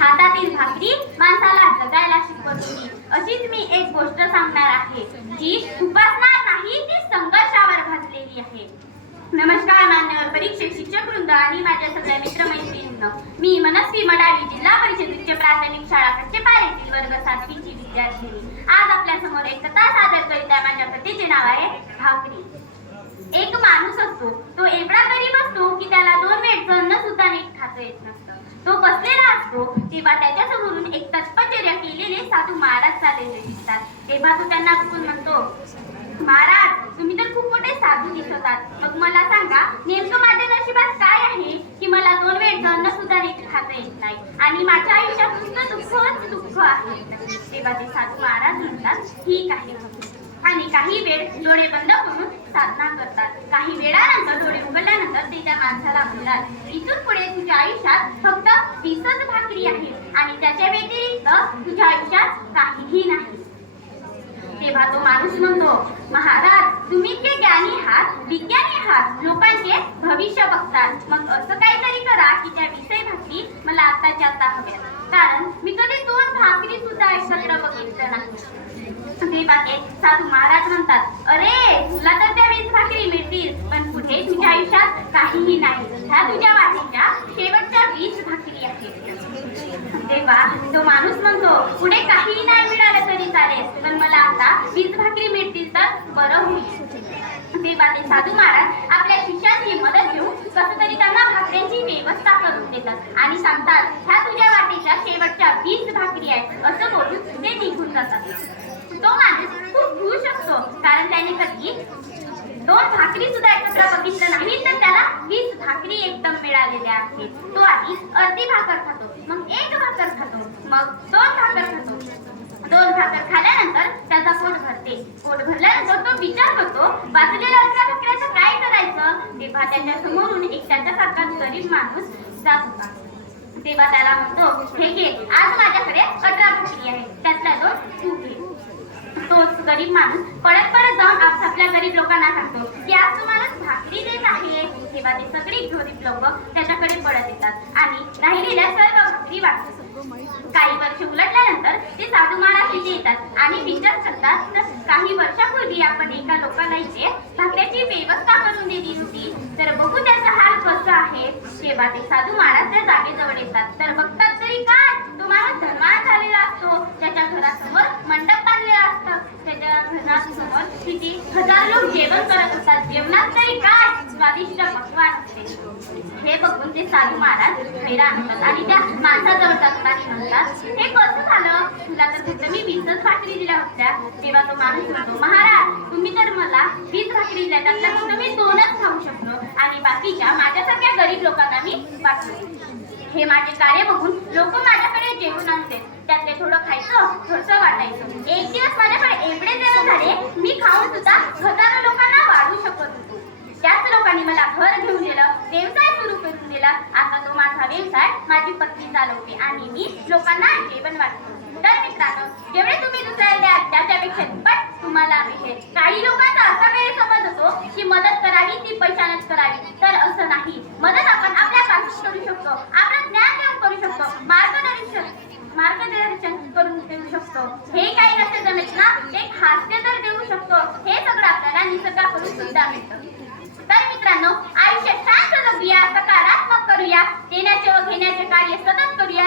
हातातील भाकरी माणसाला जगायला शिकवते. अशीच मी एक गोष्ट सांगणार आहे जी उपासना नाही ती संघर्षावर भासलेली आहे. नमस्कार मान्यवर परीक्षक, शिक्षक वृंद आणि माझ्या सगळ्या मित्रमैत्रिणींनो, मी मनस्वी मडावी जिल्हा परिषद उच्च प्राथमिक शाळा कच्चेपार येथील वर्ग 7वीची विद्यार्थिनी आज आपल्या समोर एक कथा सादर करीत आहे. माझ्या कथेचे नाव आहे भाकरी. एक माणूस असतो, तो एवढा गरीब असतो की त्याला 2 वेळचं अन्न सुद्धा नीट खाता येत नसतं. तो बसलेला असतो तेव्हा त्याच्या समोरून एक तपश्चर्या केलेले साधू महाराज चाललेले दिसतात. तेव्हा तो त्यांना बघून म्हणतो, महाराज, तुम्ही तर खूप मोठे साधू दिसतात. मग मला सांगा, नेमकं माझ्या नशिबात काय आहे की मला 2 वेळचं अन्न सुद्धा नीट खाता येत नाही आणि माझ्या आयुष्यात नुसतं दुःखच दुःख आहे. तेव्हा ते साधू महाराज म्हणतात, ठीक आहे. आणि काही वेळ डोळे बंद करून साधना करतात. काही वेळानंतर डोळे उघडल्यानंतर ते त्या माणसाला म्हणतात, इथून पुढे तुझ्या आयुष्यात फक्त 20च भाकरी आहे आणि त्याच्या व्यतिरिक्त तुझ्या आयुष्यात काहीही नाही. तेव्हा तो माणूस म्हणतो, महाराज, तुम्ही इतके ज्ञानी आहात, विज्ञानी आहात, लोकांचे भविष्य बघतात. मग असं काहीतरी करा की त्या 20 भाकरी मला आत्ताच्या आता हव्यात, कारण मी कधी 2 भाकरी सुद्धा एकत्र बघितलं नाही. तेव्हा ते साधू महाराज म्हणतात, अरे, तुला तर त्या 20 भाकरी मिळतील, पण पुढे तुझ्या आयुष्यात काहीही नाही. ह्या तुझ्या वाटेच्या शेवटच्या 20 भाकरी आहेत. तेव्हा तो माणूस म्हणतो, पुढे काहीही नाही मिळालं तरी चालेल, पण मला आता 20 भाकरी मिळतील तर बरं होईल. तेव्हा ते साधू महाराज आपल्या शिष्यांची मदत घेऊन कसं तरी त्यांना भाकऱ्यांची व्यवस्था करून देतात आणि सांगतात, ह्या तुझ्या वाटेच्या शेवटच्या 20 भाकरी आहेत असं बोलून ते निघून जातात. तो माणूस खूप खुश असतो, कारण त्याने कधी 2 भाकरी सुद्धा एकत्र बघितलं नाही, तर त्याला 20 भाकरी एकदम मिळालेल्या आहेत. तो आधी अर्धी भाकर खातो, मग 1 भाकर खातो, मग 2 भाकर खातो. 2 भाकर खाल्यानंतर त्याचा पोट भरते. पोट भरल्यानंतर तो विचार करतो, बाजूला 11 भाकऱ्याचं काय करायचं. तेव्हा त्याच्या समोरून एक त्याच्यासारखा गरीब माणूस जात होता. तेव्हा त्याला म्हणतो, हे घे, आज माझ्याकडे 18 भाकरी आहेत, त्यातल्या 2 तू घे. तोच गरीब माणूस पळत जाऊन आपल्या गरीब लोकांना सांगतो की आज तुम्हाला भाकरी देत आहे. तेव्हा ते सगळे गरीब लोक त्याच्याकडे पळत येतात आणि राहिलेल्या सर्व भाकरी वाटतात. काही वर्ष उलटल्यानंतर ते साधू महाराज तिथे येतात आणि विचार करतात, तर काही वर्षापूर्वी आपण एका लोकांना इथे भाकऱ्याची व्यवस्था करून दिली होती, तर बघू त्याचा हाल कसा आहे. तेव्हा ते साधू महाराज त्या जागेजवळ येतात, तर बघतात तरी काय, तो माणूस धर्माळ झालेला असतो. त्याच्या घरासमोर मंडप बांधलेला असतं. त्याच्या घरासमोर किती 1000 लोक जेवण करत असतात. जेवणात तरी काय स्वादिष्ट पक्वान असते. हे बघून ते साधू महाराज हैराण होतात आणि त्या माणसाजवळ जातात आणि म्हणतात, हे कसं झालं, तुला तर फक्त मी 20च भाकरी दिल्या होत्या. तेव्हा तो माणूस म्हणतो, महाराज, तुम्ही तर मला 20 भाकरी दिल्या, त्यातल्या फक्त मी 2च खाऊ शकलो आणि बाकीच्या माझ्यासारख्या गरीब लोकांना मी वाटलो. हे माझे कार्य बघून लोक माझ्याकडे जेवण आणते, त्यातले थोडं खायचं, थोडंसं वाटायचं. एक दिवस माझ्याकडे एवढे जेवण झाले, मी खाऊन सुद्धा 1000 लोकांना वाढू शकत होतो. त्याच लोकांनी मला घर घेऊन दिलं, व्यवसाय सुरू करून दिला. आता तो माझा व्यवसाय माझी पत्नी चालवते आणि मी लोकांना जेवण वाटतो. तर मित्रांनो, जेवढे तुम्ही दुसऱ्याला द्याल त्याच्यापेक्षा दुप्पट तुम्हाला मिळेल. काही लोकांचा असा गैरसमज होतो की मदत करावी ती पैशानेच करावी, तर असं नाही. मदत आपण आपल्यापासून करू शकतो, आपलं ज्ञान देऊन करू शकतो, मार्गदर्शन करून देऊ शकतो. हे काही नसेल जमेल ना, एक हास्य तर देऊ शकतो. हे सगळं आपल्याला निसर्गाकडून सुद्धा मिळतं. तर मित्रांनो, आयुष्य शांत जगूया, सकारात्मक करूया, देण्याचे व घेण्याचे कार्य सतत करूया.